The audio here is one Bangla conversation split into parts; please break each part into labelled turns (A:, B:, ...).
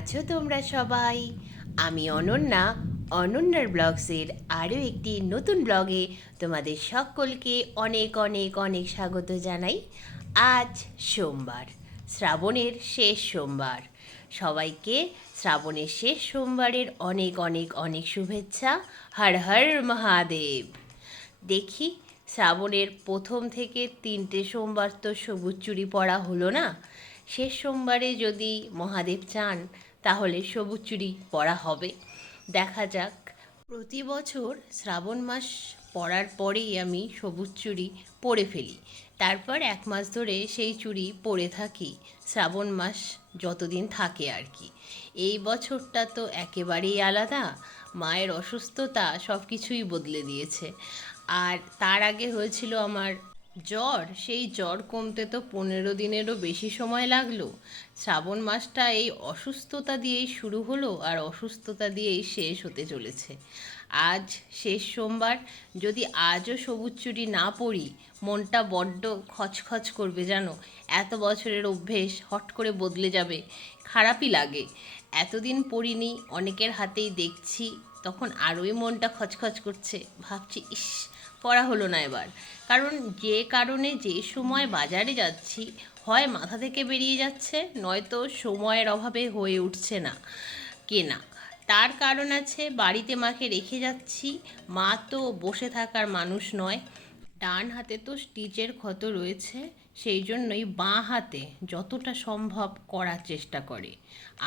A: আছো তোমরা সবাই। আমি অনন্যা। অনন্যার ব্লগসের আরও একটি নতুন ব্লগে তোমাদের সকলকে অনেক অনেক অনেক স্বাগত জানাই। আজ সোমবার, শ্রাবণের শেষ সোমবার। সবাইকে শ্রাবণের শেষ সোমবারের অনেক অনেক অনেক শুভেচ্ছা। হর হর মহাদেব। দেখি, শ্রাবণের প্রথম থেকে তিনটে সোমবার তো সবুজ চুরি পরা হলো না। শেষ সোমবারে যদি মহাদেব চান তাহলে সবুজ চুড়ি পরা হবে। দেখা যাক। প্রতি বছর শ্রাবণ মাস পরার পরেই আমি সবুজ চুড়ি পরে ফেলি। তারপর এক মাস ধরে সেই চুড়ি পরে থাকি। শ্রাবণ মাস যতদিন থাকে আর কি। এই বছরটা তো একেবারেই আলাদা। মায়ের অসুস্থতা সব কিছুই বদলে দিয়েছে। আর তার আগে হয়েছিল আমার জ্বর? সেই জ্বর কমতে তো পনেরো দিনেরও বেশি সময় লাগল। শ্রাবণ মাসটা এই অসুস্থতা দিয়েই শুরু হলো আর অসুস্থতা দিয়েই শেষ হতে চলেছে। আজ শেষ সোমবার। যদি আজও সবুজ চুরি না পড়ি, মনটা বড্ড খচখচ করবে জানো? এত বছরের অভ্যেস হট করে বদলে যাবে। খারাপই লাগে। এতদিন পড়িনি, অনেকের হাতেই দেখছি, তখন আরোই মনটা খচখচ করছে। ভাবছি, ইস পড়া হলো না এবার। কারণ যে কারণে যে সময় বাজারে যাচ্ছি, হয় মাথা থেকে বেরিয়ে যাচ্ছে, নয়তো সময়ের অভাবে হয়ে উঠছে না, কেনা। তার কারণ আছে বাড়িতে মাকে রেখে যাচ্ছি, মা তো বসে থাকার মানুষ নয়। ডান হাতে তো স্টিচের ক্ষত রয়েছে সেই জন্যই বাঁ হাতে যতটা সম্ভব করার চেষ্টা করে।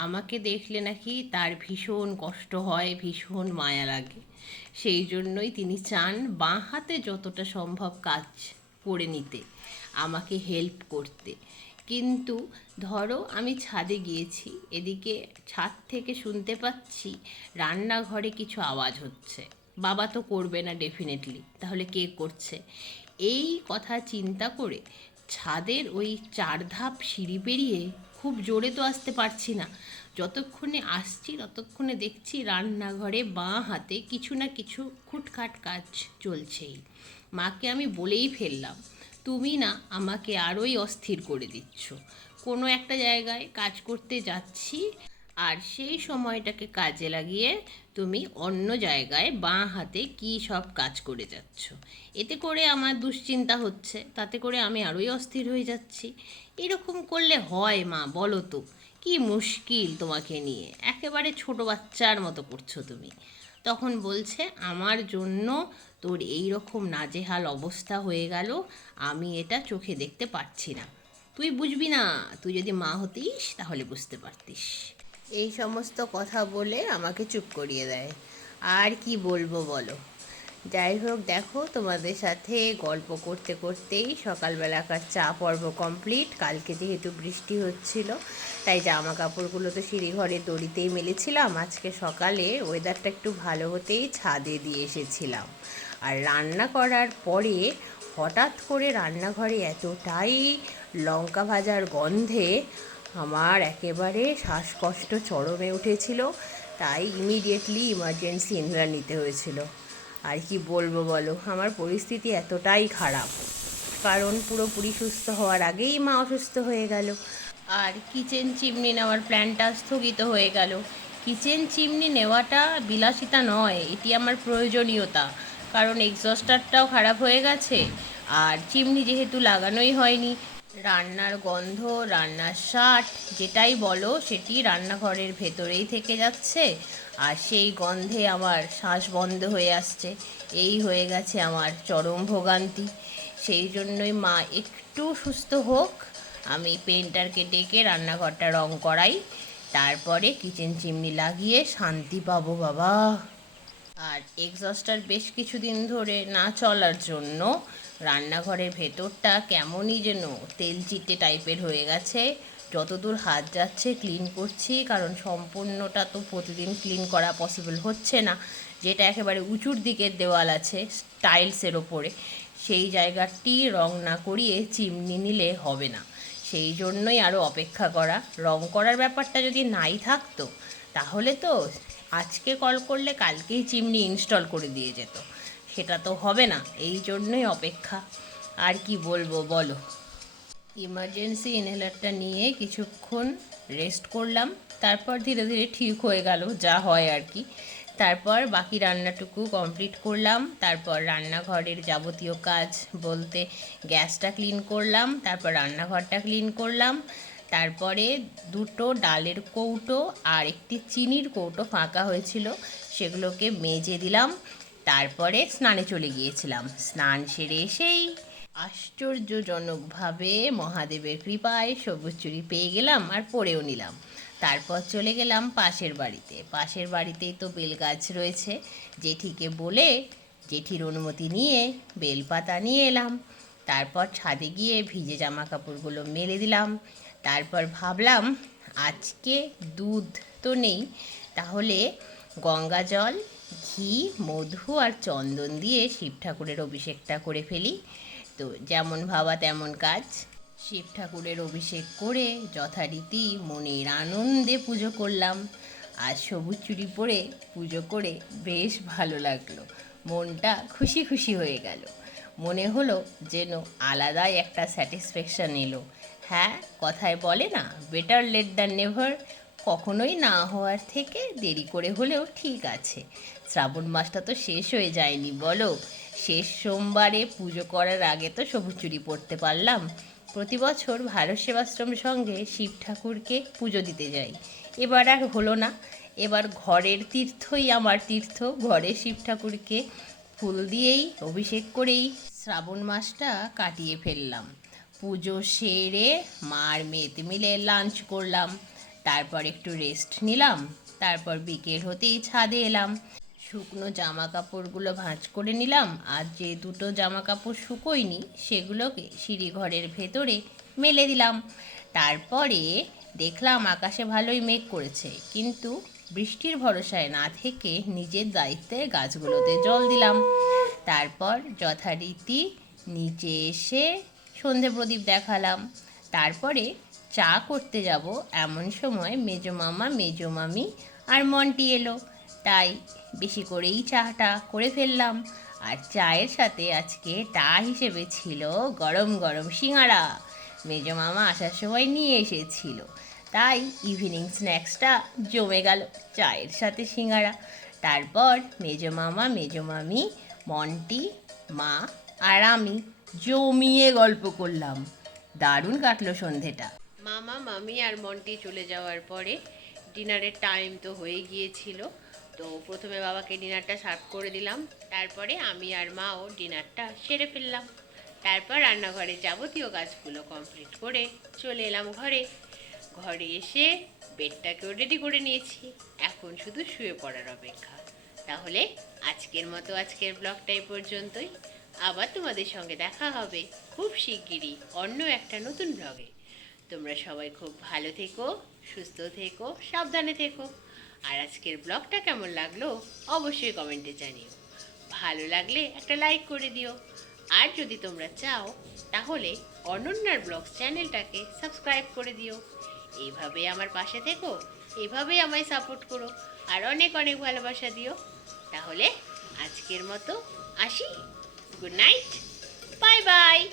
A: আমাকে দেখলে নাকি তার ভীষণ কষ্ট হয়, ভীষণ মায়া লাগে। সেই জন্যই তিনি চান বাঁ হাতে যতটা সম্ভব কাজ করে নিতে, আমাকে হেল্প করতে। কিন্তু ধরো আমি ছাদে গিয়েছি, এদিকে ছাদ থেকে শুনতে পাচ্ছি রান্নাঘরে কিছু আওয়াজ হচ্ছে। বাবা তো করবে না ডেফিনেটলি তাহলে কে করছে? এই কথা চিন্তা করে ছাদের ওই চার ধাপ সিঁড়ি পেরিয়ে খুব জোরে তো আসতে পারছি না। যতক্ষণে আসছি, ততক্ষণে দেখছি রান্নাঘরে বাঁ হাতে কিছু না কিছু খুটখাট কাজ চলছেই। মাকে আমি বলেই ফেললাম, তুমি না আমাকে আরোই অস্থির করে দিচ্ছ। কোনো একটা জায়গায় কাজ করতে যাচ্ছি আর সেই সময়টাকে কাজে লাগিয়ে তুমি অন্য জায়গায় বাঁ হাতে কী সব কাজ করে যাচ্ছ। এতে করে আমার দুশ্চিন্তা হচ্ছে, তাতে করে আমি আরোই অস্থির হয়ে যাচ্ছি। এরকম করলে হয় মা, বলো তো, কি মুশকিল তোমাকে নিয়ে? একেবারে ছোট বাচ্চার মতো করছ তুমি। তখন বলছে, আমার জন্য তোর এই রকম নাজেহাল অবস্থা হয়ে গেল, আমি এটা চোখে দেখতে পাচ্ছি না। তুই বুঝবি না, তুই যদি মা হতিস, তাহলে বুঝতে পারতিস। এই সমস্ত কথা বলে আমাকে চুপ করিয়ে দেয়। আর কি বলব বলো? যাই হোক, দেখো তোমাদের সাথে গল্প করতে করতেই সকালবেলাকার চা পর্ব কমপ্লিট কালকে যেহেতু বৃষ্টি হচ্ছিল, তাই জামা কাপড়গুলো তো সিঁড়িঘরে দড়িতেই মেলেছিলাম। আজকে সকালে ওয়েদারটা একটু ভালো হতেই ছাদে দিয়ে এসেছিলাম। আর রান্না করার পরে হঠাৎ করে রান্নাঘরে এতটাই লঙ্কা ভাজার গন্ধে আমার একেবারে শ্বাসকষ্ট চরমে উঠেছিল, তাই ইমিডিয়েটলি ইমার্জেন্সি ইনহেলার নিতে হয়েছিল। আর কি বলব বলো, আমার পরিস্থিতি এতটাই খারাপ। কারণ পুরোপুরি সুস্থ হওয়ার আগেই মা অসুস্থ হয়ে গেল। আর কিচেন চিমনি নেওয়ার প্ল্যানটা স্থগিত হয়ে গেল। কিচেন চিমনি নেওয়াটা বিলাসিতা নয়, এটি আমার প্রয়োজনীয়তা। কারণ এক্সস্টারটাও খারাপ হয়ে গেছে, আর চিমনি যেহেতু লাগানোই হয়নি রান্নার গন্ধ, রান্নার শাট যেটাই বলো, সেটি রান্নাঘরের ভেতরেই থেকে যাচ্ছে আর সেই গন্ধে আমার শ্বাস বন্ধ হয়ে আসছে। এই হয়ে গেছে আমার চরম ভোগান্তি। সেই জন্যই মা একটু সুস্থ হোক, আমি পেন্টারকে ডেকে রান্নাঘরটা রং করাই, তারপরে কিচেন চিমনি লাগিয়ে শান্তি পাবো বাবা। আর এক্সস্টার বেশ কিছুদিন ধরে না চলার জন্য রান্নাঘরের ভেতরটা কেমনই যেন তেল চিটে টাইপের হয়ে গেছে। যতদূর হাত যাচ্ছে ক্লিন করছি, কারণ সম্পূর্ণটা তো প্রতিদিন ক্লিন করা পসিবল হচ্ছে না। যেটা একেবারে উঁচুর দিকের দেওয়াল আছে টাইলসের ওপরে। সেই জায়গাটি রং না করিয়ে চিমনি নিলে হবে না। সেই জন্যই আরও অপেক্ষা করা। রং করার ব্যাপারটা যদি নাই থাকতো, তাহলে তো আজকে কল করলে কালকেই চিমনি ইনস্টল করে দিয়ে যেত। সেটা তো হবে না, এই জন্যই অপেক্ষা। আর কি বলব, বলো। ইমার্জেন্সি ইনহেলারটা নিয়ে কিছুক্ষণ রেস্ট করলাম, তারপর ধীরে ধীরে ঠিক হয়ে গেল, যা হয় আর কি। তারপর বাকি রান্নাটুকু কমপ্লিট করলাম, তারপর রান্নাঘরের যাবতীয় কাজ বলতে গ্যাসটা ক্লিন করলাম, তারপর রান্নাঘরটা ক্লিন করলাম, তারপরে দুটো ডালের কৌটো আর একটি চিনির কৌটো ফাঁকা হয়েছিল, সেগুলোকে মেজে দিলাম তারপরে স্নানে চলে গিয়েছিলাম। স্নান সেরে এসেই আশ্চর্যজনকভাবে মহাদেবের কৃপায় সবুজ চুরি পেয়ে গেলাম আর পরেও নিলাম। তারপর চলে গেলাম পাশের বাড়িতে। পাশের বাড়িতেই তো বেল গাছ রয়েছে। জেঠিকে বলে জেঠির অনুমতি নিয়ে বেলপাতা নিয়ে এলাম। তারপর ছাদে গিয়ে ভিজে জামা কাপড়গুলো মেলে দিলাম। তারপর ভাবলাম, আজকে দুধ তো নেই, তাহলে গঙ্গা জল ঘি, মধু আর চন্দন দিয়ে শিব ঠাকুরের অভিষেকটা করে ফেলি। তো যেমন ভাবা তেমন কাজ। শিব ঠাকুরের অভিষেক করে যথারীতি মনের আনন্দে পুজো করলাম। আর সবুজ চুড়ি পরে পুজো করে বেশ ভালো লাগল। মনটা খুশি খুশি হয়ে গেল। মনে হলো যেন আলাদাই একটা স্যাটিসফ্যাকশন এলো। হ্যাঁ কথায় বলে না, বেটার লেট দ্যান নেভার। কখনোই না হওয়ার থেকে দেরি করে হলেও ঠিক আছে। শ্রাবণ মাসটা তো শেষ হয়ে যায়নি, বলো। শেষ সোমবারে পুজো করার আগে তো সবুজ চুরি পড়তে পারলাম। প্রতি বছর ভারত সেবাশ্রম সঙ্গে শিব ঠাকুরকে পুজো দিতে যাই। এবার আর হলো না। এবার ঘরের তীর্থই আমার তীর্থ। ঘরে শিব ঠাকুরকে ফুল দিয়েই, অভিষেক করেই শ্রাবণ মাসটা কাটিয়ে ফেললাম। পুজো সেরে মার মেয়েতে মিলে লাঞ্চ করলাম। তারপর একটু রেস্ট নিলাম, তারপর বিকেল হতেই ছাদে এলাম। শুকনো জামা কাপড়গুলো ভাঁজ করে নিলাম, আর যে দুটো জামা কাপড় শুকোয়নি সেগুলোকে সিঁড়ি ঘরের ভেতরে মেলে দিলাম। তারপরে দেখলাম আকাশে ভালোই মেঘ করেছে, কিন্তু বৃষ্টির ভরসায় না থেকে নিজের দায়িত্বে গাছগুলোতে জল দিলাম। তারপর যথারীতি নিচে এসে সন্ধে প্রদীপ দেখালাম। তারপরে চা করতে যাব এমন সময় মেজো মামা, মেজো মামি আর মন্টি এলো। তাই বেশি করেই চাটা করে ফেললাম। আর চায়ের সাথে আজকে টা হিসেবে ছিল গরম গরম সিঙাড়া মেজো মামা আসার সময় নিয়ে এসেছিল। তাই ইভিনিং স্ন্যাক্সটা জমে গেল চায়ের সাথে সিঙাড়া তারপর মেজো মামা, মেজো মামি, মন্টি, মা আর আমি জমিয়ে গল্প করলাম। দারুণ কাটলো সন্ধেটা। মামা, মামি আর মন্টি চলে যাওয়ার পরে ডিনারের টাইম তো হয়ে গিয়েছিল। তো প্রথমে বাবাকে ডিনারটা সার্ভ করে দিলাম। তারপরে আমি আর মাও ডিনারটা সেরে ফেললাম। তারপর রান্নাঘরে যাবতীয় কাজগুলো কমপ্লিট করে চলে এলাম ঘরে। ঘরে এসে বেডটাকেও রেডি করে নিয়েছি। এখন শুধু শুয়ে পড়ার অপেক্ষা। তাহলে আজকের মতো আজকের ব্লগটা এই পর্যন্তই। আবার তোমাদের সঙ্গে দেখা হবে খুব শিগগিরই অন্য একটা নতুন ব্লগে তোমরা সবাই খুব ভালো থেকো, সুস্থ থেকো, সাবধানে থেকো। আর আজকের ব্লগটা কেমন লাগল অবশ্যই কমেন্টে জানিও। ভালো লাগলে একটা লাইক করে দিও। আর যদি তোমরা চাও, তাহলে অনন্যার ব্লগ চ্যানেলটাকে সাবস্ক্রাইব করে দিও। এইভাবে আমার পাশে থেকো এইভাবেই আমায় সাপোর্ট করো। আর অনেক অনেক ভালোবাসা দিও। তাহলে আজকের মতো আসি। Good night. Bye bye.